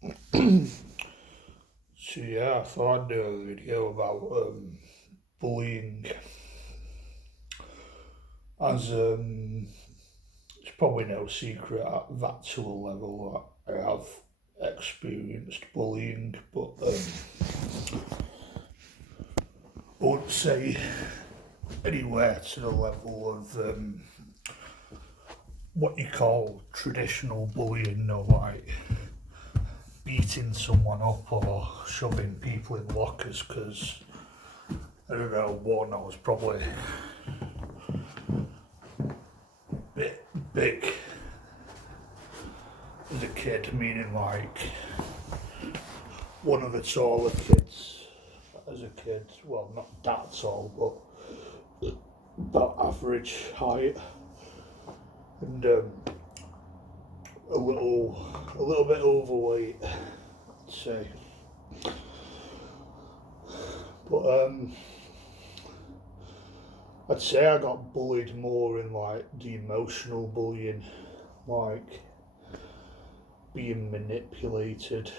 So yeah, I thought I'd do a video about bullying, as it's probably no secret at that to a level that I have experienced bullying, but I wouldn't say anywhere to the level of what you call traditional bullying, no, like beating someone up or shoving people in lockers, because I don't know, one, I was probably bit big as a kid, meaning like one of the taller kids as a kid. Well, not that tall, but about average height, and a little bit overweight, I'd say. But I'd say I got bullied more in like the emotional bullying, like being manipulated,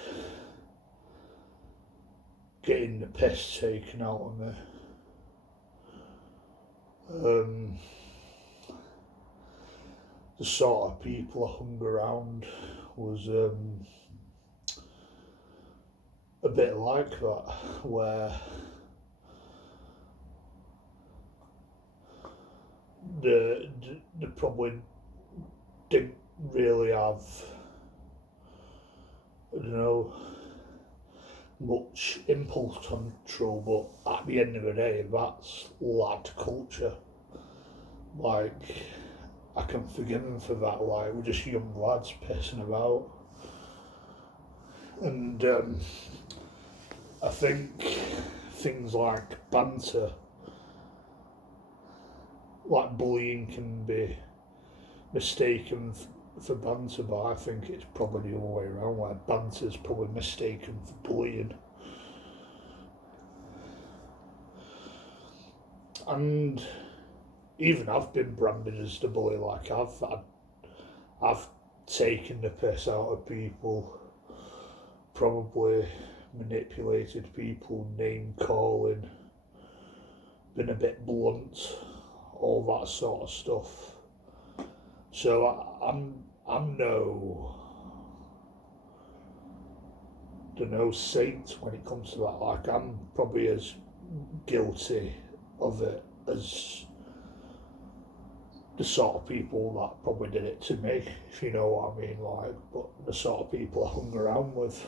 getting the piss taken out of me. The sort of people I hung around was a bit like that, where the probably didn't really have, I don't know, much impulse control, but at the end of the day, that's lad culture. Like, I can forgive them for that. Like, we're just young lads pissing about, and I think things like banter, like bullying, can be mistaken for banter, but I think it's probably the other way around, where banter's probably mistaken for bullying. And even I've been branded as the bully, like I've taken the piss out of people, probably manipulated people, name calling, been a bit blunt, all that sort of stuff. So I'm no saint when it comes to that. Like, I'm probably as guilty of it as the sort of people that probably did it to me, if you know what I mean. Like, but the sort of people I hung around with.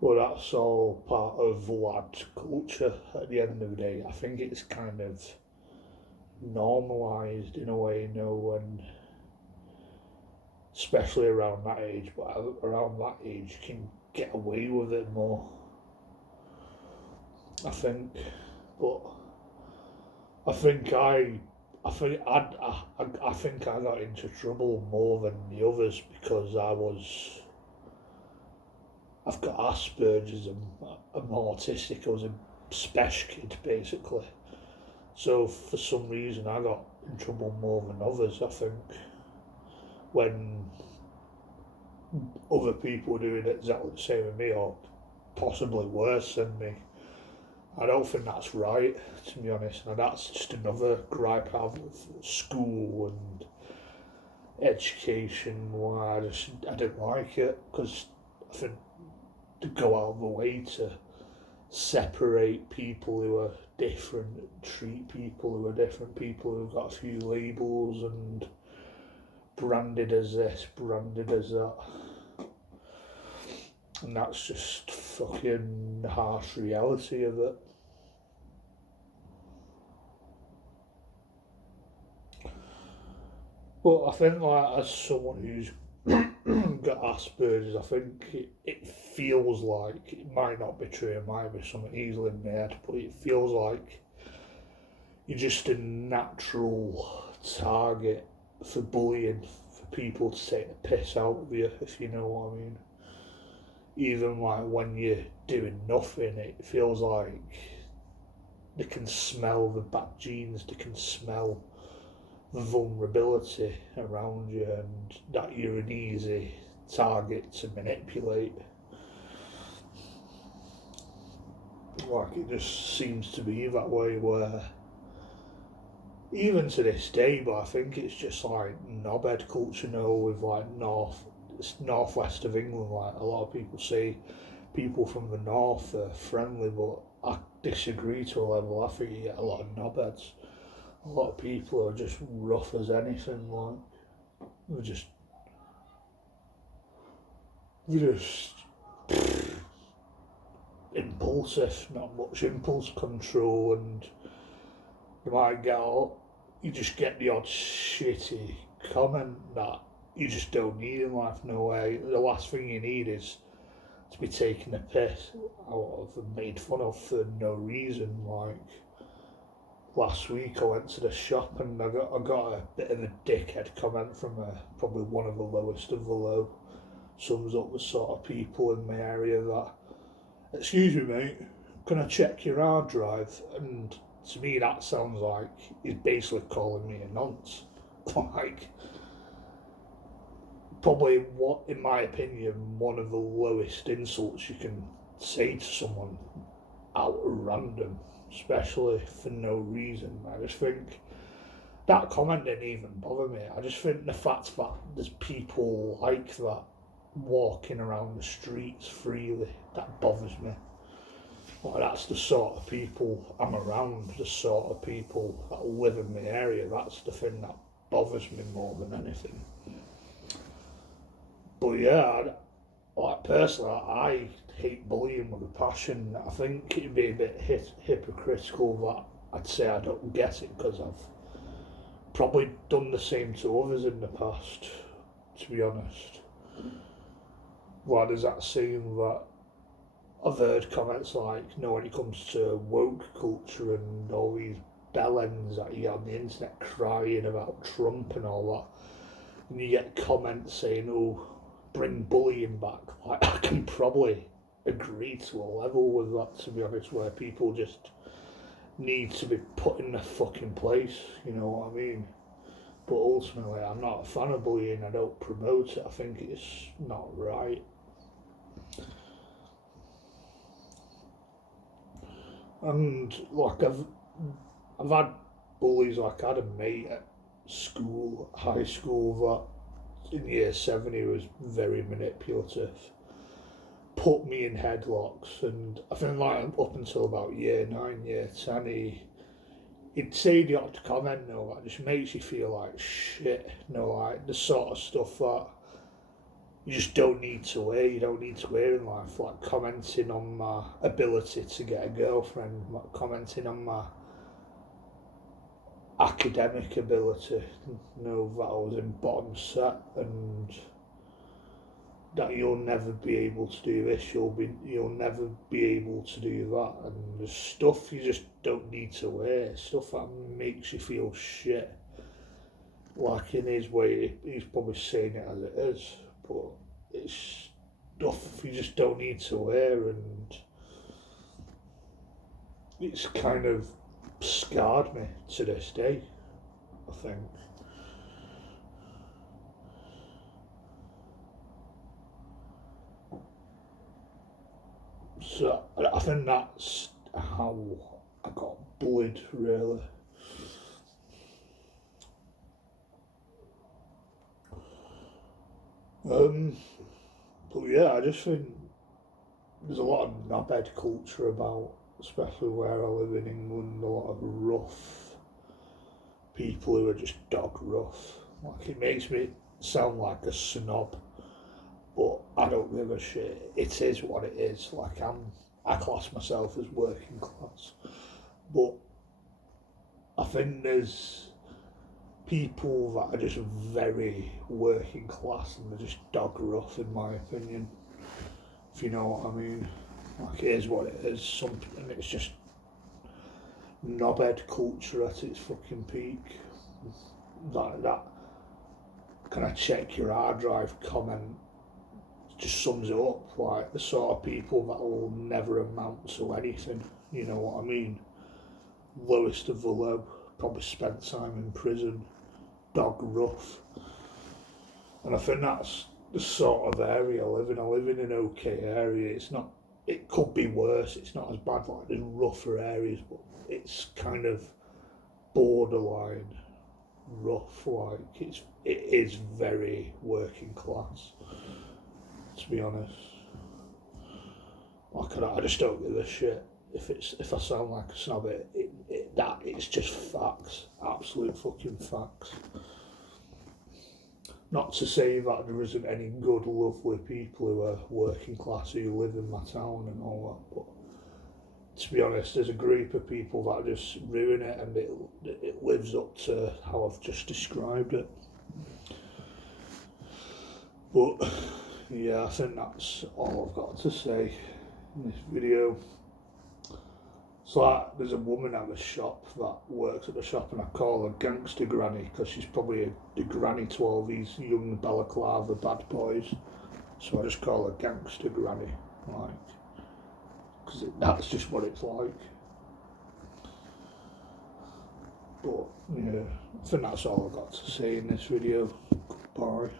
Well, that's all part of lad culture at the end of the day. I think it's kind of normalised in a way, when, especially around that age, but around that age you can get away with it more, I think. But I think I think I think I got into trouble more than the others because I've got Aspergers and I'm autistic. I was a special kid basically. So for some reason I got in trouble more than others, I think, when other people were doing exactly the same with me, or possibly worse than me. I don't think that's right, to be honest, and that's just another gripe I have with school and education, why I didn't like it, because I think to go out of the way to separate people who are different, treat people who are different, people who've got a few labels and branded as this, branded as that. And that's just fucking harsh reality of it. But I think, like, as someone who's got Asperger's, I think it feels like, it might not be true, it might be something easily made, but it feels like you're just a natural target for bullying, for people to take the piss out of you, if you know what I mean. Even like when you're doing nothing, it feels like they can smell the bad genes, they can smell vulnerability around you and that you're an easy target to manipulate. Like, it just seems to be that way, where even to this day, but I think it's just like knobhead culture now with like northwest of England. Like, a lot of people say people from the north are friendly, but I disagree to a level. I think you get a lot of knobheads. A lot of people are just rough as anything. Like, they're just impulsive, not much impulse control, and you might get all, you just get the odd shitty comment that you just don't need in life. No way. The last thing you need is to be taking a piss out of and made fun of for no reason. Like, last week I went to the shop and I got a bit of a dickhead comment from probably one of the lowest of the low. Sums up the sort of people in my area that, excuse me mate, can I check your hard drive? And to me that sounds like he's basically calling me a nonce. Like, probably, what, in my opinion, one of the lowest insults you can say to someone out at random, especially for no reason. I just think that comment didn't even bother me. I just think the fact that there's people like that walking around the streets freely, that bothers me. Like, that's the sort of people I'm around, the sort of people that live in the area. That's the thing that bothers me more than anything. But yeah, like, personally, I hate bullying with a passion. I think it'd be a bit hypocritical that I'd say I don't get it, because I've probably done the same to others in the past, to be honest. Why there's that saying that I've heard comments like, when it comes to woke culture and all these bellends that you get on the internet crying about Trump and all that, and you get comments saying, oh, bring bullying back. Like, I can probably agree to a level with that, to be honest, where people just need to be put in their fucking place, you know what I mean? But ultimately, I'm not a fan of bullying. I don't promote it. I think it's not right. And like, I've had bullies. Like, I had a mate at school, high school, that in year 7 he was very manipulative, put me in headlocks, and I think like up until about year 9, year 10, he'd say the odd comment, that just makes you feel like shit, like the sort of stuff that you just don't need to hear. You don't need to hear in life, like commenting on my ability to get a girlfriend, commenting on my academic ability, that I was in bottom set and that you'll never be able to do this, you'll never be able to do that, and the stuff you just don't need to hear, stuff that makes you feel shit. Like, in his way, he's probably saying it as it is, but it's stuff you just don't need to hear, and it's kind of scarred me to this day, I think. So I think that's how I got bullied, really. But yeah, I just think there's a lot of knobhead culture about, especially where I live in England, a lot of rough people who are just dog rough. Like, it makes me sound like a snob, but I don't give a shit. It is what it is. Like, I class myself as working class, but I think there's people that are just very working class and they're just dog rough, in my opinion, if you know what I mean. Like, it is what it is. And it's just knobhead culture at its fucking peak. Like that, can I check your hard drive comment just sums it up. Like, the sort of people that will never amount to anything, you know what I mean? Lowest of the low, probably spent time in prison, dog rough. And I think that's the sort of area I live in. I live in an okay area. It's not, it could be worse. It's not as bad like the rougher areas, but it's kind of borderline rough. Like it is very working class, to be honest. Like I just don't give a shit if I sound like a snob. It's just facts, absolute fucking facts. Not to say that there isn't any good, lovely people who are working class who live in my town and all that, but to be honest, there's a group of people that just ruin it, and it lives up to how I've just described it. But yeah, I think that's all I've got to say in this video. So there's a woman at the shop that works at the shop, and I call her Gangster Granny because she's probably the granny to all these young balaclava bad boys. So I just call her Gangster Granny, like, because that's just what it's like. But yeah, I think that's all I've got to say in this video. Goodbye.